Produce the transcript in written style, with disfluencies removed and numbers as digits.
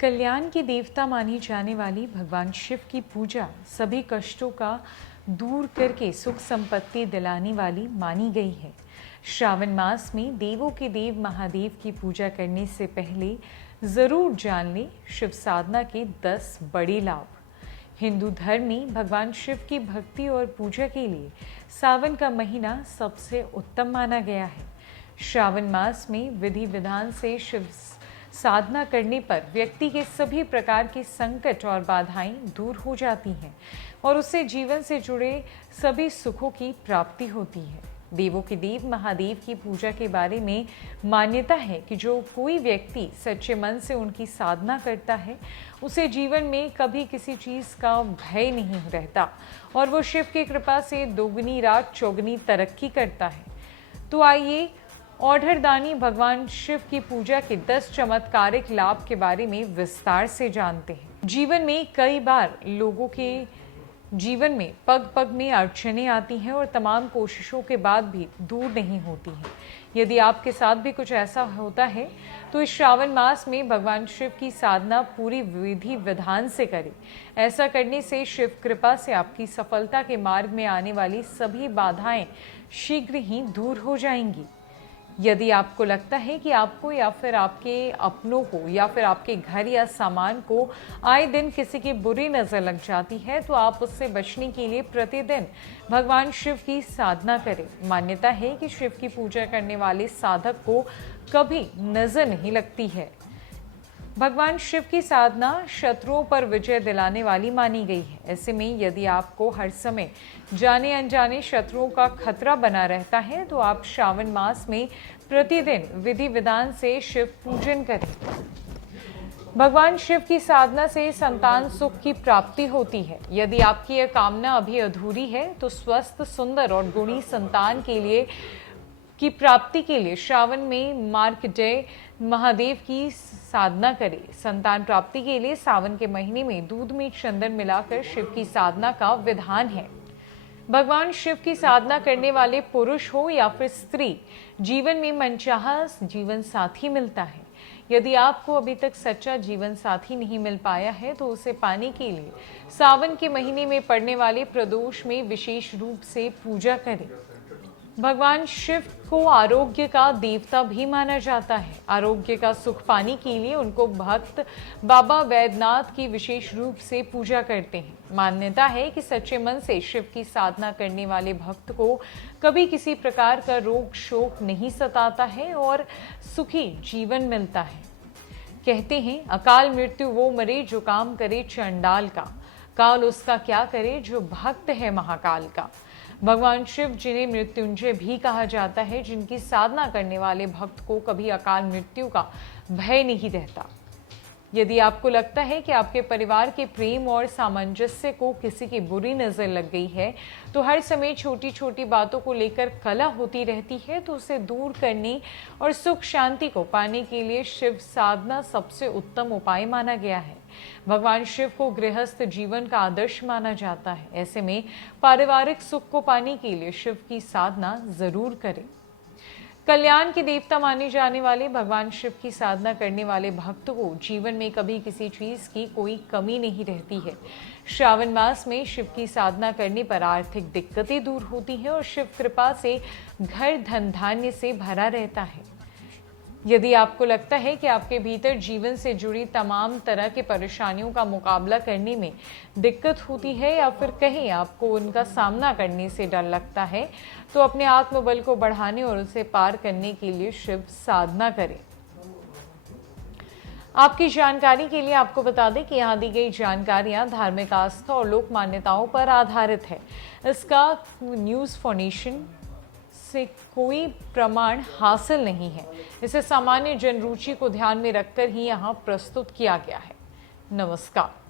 कल्याण की देवता मानी जाने वाली भगवान शिव की पूजा सभी कष्टों का दूर करके सुख संपत्ति दिलाने वाली मानी गई है। श्रावण मास में देवों के देव महादेव की पूजा करने से पहले जरूर जान लें शिव साधना के 10 बड़े लाभ। हिंदू धर्म में भगवान शिव की भक्ति और पूजा के लिए सावन का महीना सबसे उत्तम माना गया है। श्रावण मास में विधि विधान से शिव साधना करने पर व्यक्ति के सभी प्रकार के संकट और बाधाएं दूर हो जाती हैं और उससे जीवन से जुड़े सभी सुखों की प्राप्ति होती है। देवों के देव महादेव की पूजा के बारे में मान्यता है कि जो कोई व्यक्ति सच्चे मन से उनकी साधना करता है उसे जीवन में कभी किसी चीज़ का भय नहीं रहता और वो शिव की कृपा से दोगुनी रात चौगुनी तरक्की करता है। तो आइए औढ़रदानी भगवान शिव की पूजा के 10 चमत्कारिक लाभ के बारे में विस्तार से जानते हैं। जीवन में कई बार लोगों के जीवन में पग पग में अड़चनें आती हैं और तमाम कोशिशों के बाद भी दूर नहीं होती हैं। यदि आपके साथ भी कुछ ऐसा होता है तो इस श्रावण मास में भगवान शिव की साधना पूरी विधि विधान से करें। ऐसा करने से शिव कृपा से आपकी सफलता के मार्ग में आने वाली सभी बाधाएं शीघ्र ही दूर हो जाएंगी। यदि आपको लगता है कि आपको या फिर आपके अपनों को या फिर आपके घर या सामान को आए दिन किसी की बुरी नज़र लग जाती है तो आप उससे बचने के लिए प्रतिदिन भगवान शिव की साधना करें। मान्यता है कि शिव की पूजा करने वाले साधक को कभी नज़र नहीं लगती है। भगवान शिव की साधना शत्रुओं पर विजय दिलाने वाली मानी गई है। ऐसे में यदि आपको हर समय जाने अनजाने शत्रुओं का खतरा बना रहता है तो आप श्रावण मास में प्रतिदिन विधि विधान से शिव पूजन करें। भगवान शिव की साधना से संतान सुख की प्राप्ति होती है। यदि आपकी यह कामना अभी अधूरी है तो स्वस्थ, सुंदर और गुणी संतान के लिए की प्राप्ति के लिए श्रावण में मार्कंडेय महादेव की साधना करें। संतान प्राप्ति के लिए सावन के महीने में दूध में चंदन मिलाकर शिव की साधना का विधान है। भगवान शिव की साधना करने वाले पुरुष हो या फिर स्त्री, जीवन में मनचाहा जीवन साथी मिलता है। यदि आपको अभी तक सच्चा जीवन साथी नहीं मिल पाया है तो उसे पाने के लिए सावन के महीने में पड़ने वाले प्रदोष में विशेष रूप से पूजा करें। भगवान शिव को आरोग्य का देवता भी माना जाता है। आरोग्य का सुख पाने के लिए उनको भक्त बाबा वैद्यनाथ की विशेष रूप से पूजा करते हैं। मान्यता है कि सच्चे मन से शिव की साधना करने वाले भक्त को कभी किसी प्रकार का रोग शोक नहीं सताता है और सुखी जीवन मिलता है। कहते हैं अकाल मृत्यु वो मरे जो काम करे चंडाल का, काल उसका क्या करे जो भक्त है महाकाल का। भगवान शिव जिन्हें मृत्युंजय भी कहा जाता है, जिनकी साधना करने वाले भक्त को कभी अकाल मृत्यु का भय नहीं रहता। यदि आपको लगता है कि आपके परिवार के प्रेम और सामंजस्य को किसी की बुरी नज़र लग गई है तो हर समय छोटी छोटी बातों को लेकर कलह होती रहती है तो उसे दूर करने और सुख शांति को पाने के लिए शिव साधना सबसे उत्तम उपाय माना गया है। भगवान शिव को गृहस्थ जीवन का आदर्श माना जाता है। ऐसे में पारिवारिक सुख को पाने के लिए शिव की साधना जरूर करें। कल्याण के देवता माने जाने वाले भगवान शिव की साधना करने वाले भक्त को जीवन में कभी किसी चीज की कोई कमी नहीं रहती है। श्रावण मास में शिव की साधना करने पर आर्थिक दिक्कतें दूर होती हैं और शिव कृपा से घर धन धान्य से भरा रहता है। यदि आपको लगता है कि आपके भीतर जीवन से जुड़ी तमाम तरह के परेशानियों का मुकाबला करने में दिक्कत होती है या फिर कहीं आपको उनका सामना करने से डर लगता है तो अपने आत्मबल को बढ़ाने और उसे पार करने के लिए शिव साधना करें। आपकी जानकारी के लिए आपको बता दें कि यहाँ दी गई जानकारियाँ धार्मिक आस्था और लोक मान्यताओं पर आधारित है। इसका न्यूज़ फॉर्नेशन से कोई प्रमाण हासिल नहीं है। इसे सामान्य जनरुचि को ध्यान में रखकर ही यहाँ प्रस्तुत किया गया है। नमस्कार।